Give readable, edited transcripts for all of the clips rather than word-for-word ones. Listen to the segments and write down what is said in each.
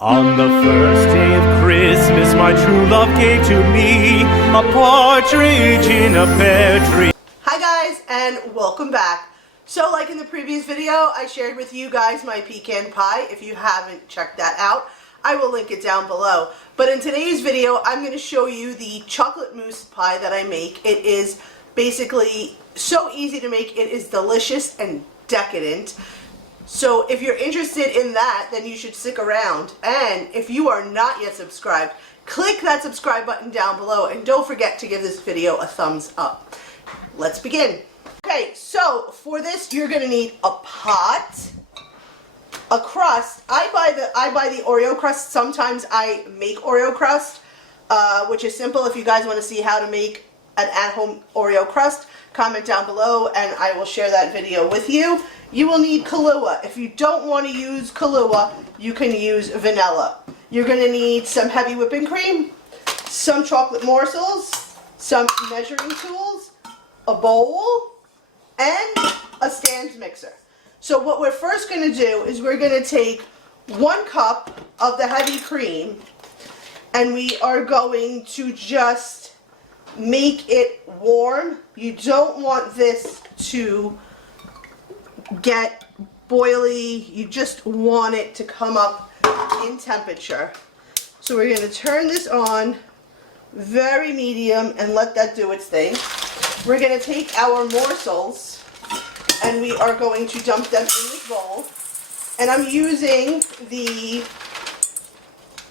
On the first day of Christmas, my true love gave to me a partridge in a pear tree. Hi guys, and welcome back. So like in the previous video, I shared with you guys my pecan pie. If you haven't checked that out, I will link it down below. But in today's video, I'm going to show you the chocolate mousse pie that I make. It is basically so easy to make. It is delicious and decadent. So if you're interested in that, then you should stick around. And if you are not yet subscribed, click that subscribe button down below. And don't forget to give this video a thumbs up. Let's begin. Okay, so for this, you're going to need a pot, a crust. I buy the Oreo crust. Sometimes I make Oreo crust, which is simple. If you guys want to see how to make an at-home Oreo crust, comment down below and I will share that video with you. You will need Kahlua. If you don't want to use Kahlua, you can use vanilla. You're going to need some heavy whipping cream, some chocolate morsels, some measuring tools, a bowl, and a stand mixer. So what we're first going to do is we're going to take 1 cup of the heavy cream and we are going to just make it warm. You don't want this to get boily. You just want it to come up in temperature. So we're going to turn this on very medium and let that do its thing. We're going to take our morsels and we are going to dump them in this bowl. And I'm using the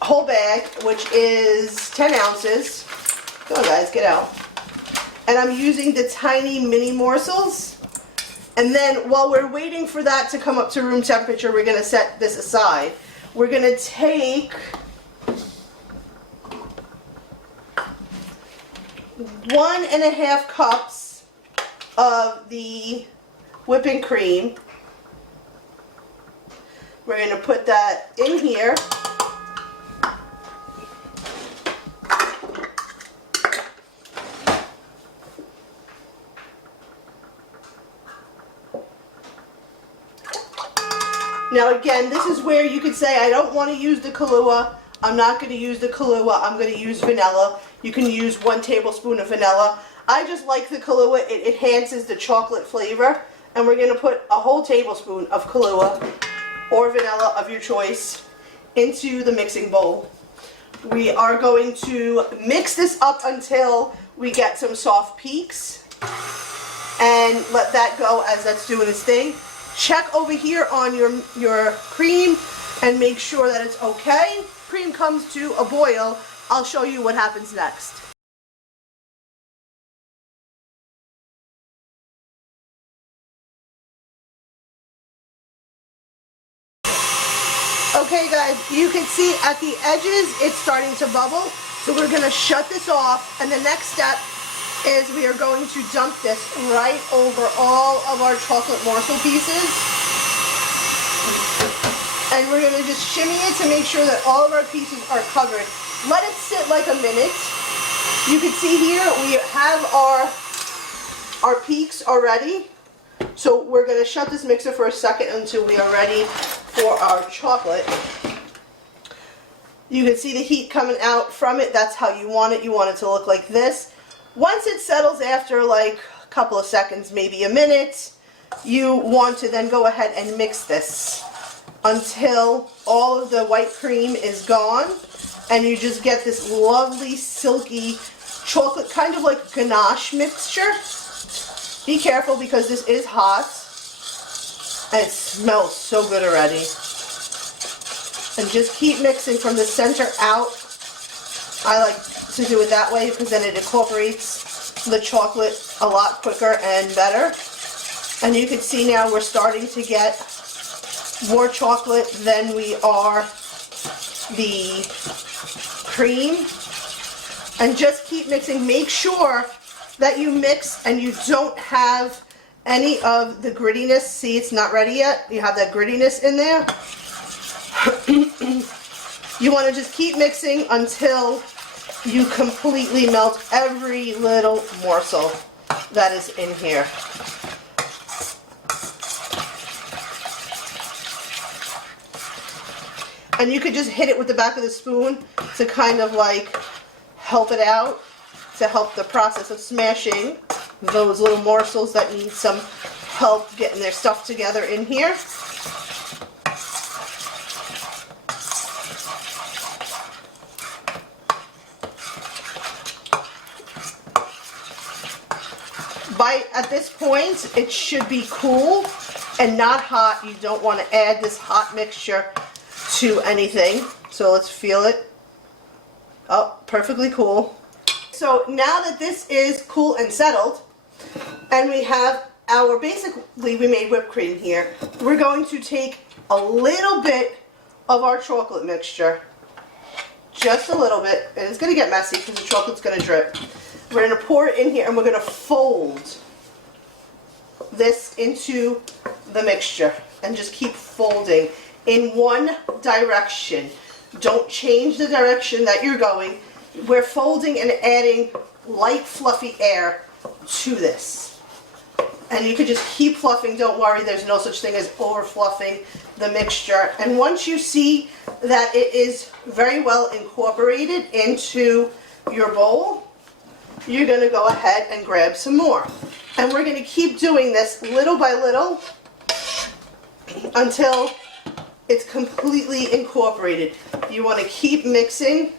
whole bag, which is 10 ounces. Come on guys, get out. And I'm using the tiny mini morsels. And then while we're waiting for that to come up to room temperature, we're going to set this aside. We're going to take 1.5 cups of the whipping cream. We're going to put that in here. Now again, this is where you could say, I don't want to use the Kahlua. I'm not going to use the Kahlua. I'm going to use vanilla. You can use 1 tablespoon of vanilla. I just like the Kahlua. It enhances the chocolate flavor. And we're going to put a whole tablespoon of Kahlua or vanilla of your choice into the mixing bowl. We are going to mix this up until we get some soft peaks. And let that go as that's doing its thing. Check over here on your cream and make sure that it's okay. Cream comes to a boil. I'll show you what happens next. Okay guys, you can see at the edges it's starting to bubble. So we're going to shut this off, and the next step is we are going to dump this right over all of our chocolate morsel pieces. And we're going to just shimmy it to make sure that all of our pieces are covered. Let it sit like a minute. You can see here we have our peaks already. So we're going to shut this mixer for a second until we are ready for our chocolate. You can see the heat coming out from it. That's how you want it. You want it to look like this. Once it settles after like a couple of seconds, maybe a minute, you want to then go ahead and mix this until all of the white cream is gone and you just get this lovely silky chocolate, kind of like ganache mixture. Be careful because this is hot and it smells so good already. And just keep mixing from the center out. I like to do it that way because then it incorporates the chocolate a lot quicker and better. And you can see now we're starting to get more chocolate than we are the cream. And just keep mixing. Make sure that you mix and you don't have any of the grittiness. See, it's not ready yet. You have that grittiness in there. You want to just keep mixing until you completely melt every little morsel that is in here. And you could just hit it with the back of the spoon to kind of like help it out, to help the process of smashing those little morsels that need some help getting their stuff together in here. At this point, it should be cool and not hot. You don't want to add this hot mixture to anything. So let's feel it. Oh, perfectly cool. So now that this is cool and settled, and we have our, basically we made whipped cream here, we're going to take a little bit of our chocolate mixture, just a little bit, and it's going to get messy because the chocolate's going to drip. We're going to pour it in here and we're going to fold this into the mixture and just keep folding in one direction. Don't change the direction that you're going. We're folding and adding light fluffy air to this. And you could just keep fluffing. Don't worry, there's no such thing as over fluffing the mixture. And once you see that it is very well incorporated into your bowl, you're going to go ahead and grab some more. And we're going to keep doing this little by little until it's completely incorporated. You want to keep mixing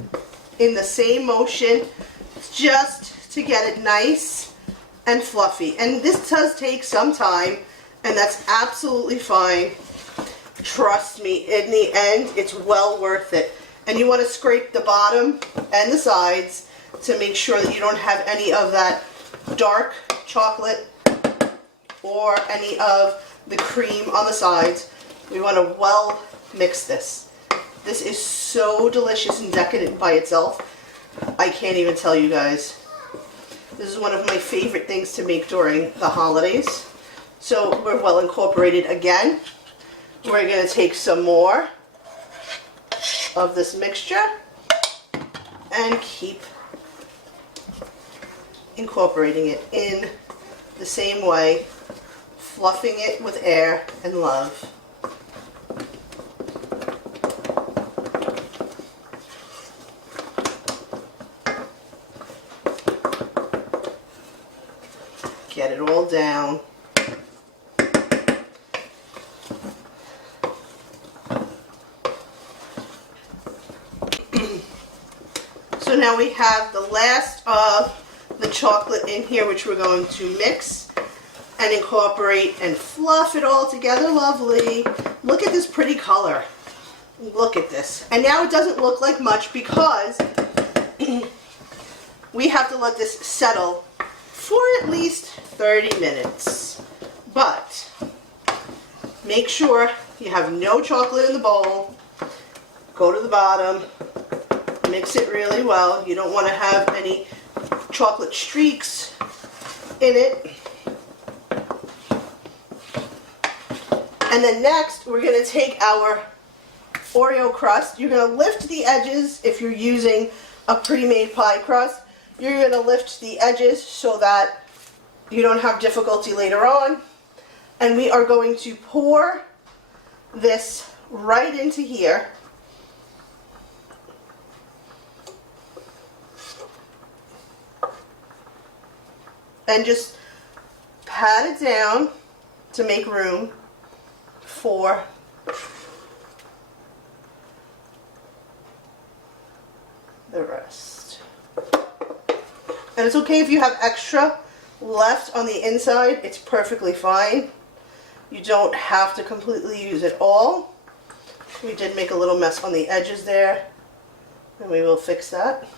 in the same motion just to get it nice and fluffy. And this does take some time, and that's absolutely fine. Trust me, in the end, it's well worth it. And you want to scrape the bottom and the sides to make sure that you don't have any of that dark chocolate or any of the cream on the sides. We want to well mix this. This is so delicious and decadent by itself. I can't even tell you guys. This is one of my favorite things to make during the holidays. So we're well incorporated again. We're going to take some more of this mixture and keep incorporating it in the same way, fluffing it with air and love. Get it all down. So now we have the last of the chocolate in here, which we're going to mix and incorporate and fluff it all together. Lovely. Look at this pretty color. Look at this. And now it doesn't look like much because we have to let this settle for at least 30 minutes. But make sure you have no chocolate in the bowl. Go to the bottom. Mix it really well. You don't want to have any chocolate streaks in it. And then next, we're going to take our Oreo crust. You're going to lift the edges if you're using a pre-made pie crust. You're going to lift the edges so that you don't have difficulty later on. And we are going to pour this right into here. And just pat it down to make room for the rest. And it's okay if you have extra left on the inside. It's perfectly fine. You don't have to completely use it all. We did make a little mess on the edges there, and we will fix that.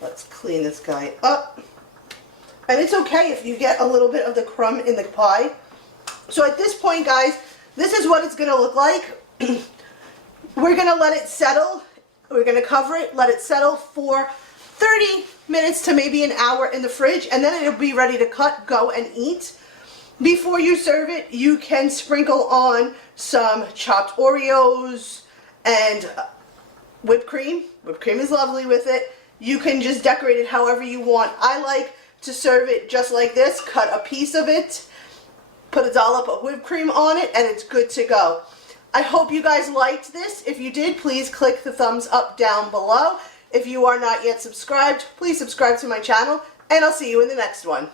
Let's clean this guy up. And it's okay if you get a little bit of the crumb in the pie. So at this point, guys, this is what it's going to look like. We're going to let it settle. We're going to cover it, let it settle for 30 minutes to maybe an hour in the fridge, and then it'll be ready to cut, go, and eat. Before you serve it, you can sprinkle on some chopped Oreos and whipped cream. Whipped cream is lovely with it. You can just decorate it however you want. I like to serve it just like this. Cut a piece of it, put a dollop of whipped cream on it, and it's good to go. I hope you guys liked this. If you did, please click the thumbs up down below. If you are not yet subscribed, please subscribe to my channel, and I'll see you in the next one.